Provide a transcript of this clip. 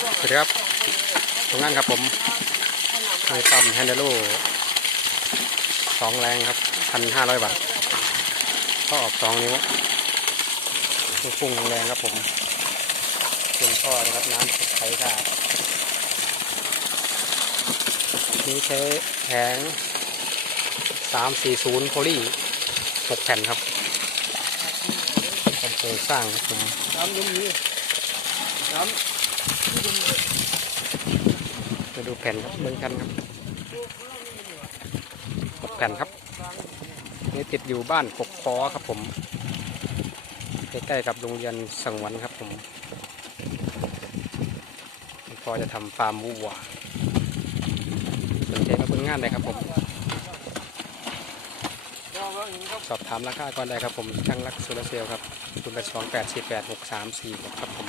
สวัสดีครับทำงานครับผมในปั๊มแฮนเดโลสองแรงครับพันห้าร้อยบาทก็ออกสองนิ้วพุ่งแรงครับผมเป็นท่อนะครับน้ำสดใสสะอาดนี่ใช้แผงสามสี่ศูนย์โพลีหกแผ่นครับเป็นโครงสร้างครับผมน้ำยุ่งนี้น้ำ มาดูแผ่นครับเบื้องกันครับกดแผ่นครับนี่ติดอยู่บ้านกกคอครับผมใกล้ๆกับโรงเรียนสังวันครับผมพอจะทำฟาร์มวัวสนใจมาเบิ่งงานได้ครับผมสอบถามราคาก่อนได้ครับผมช่างรักโซลาร์เซลครับคุณแปดสองแปดสี่แปดหกสามสี่ครับผม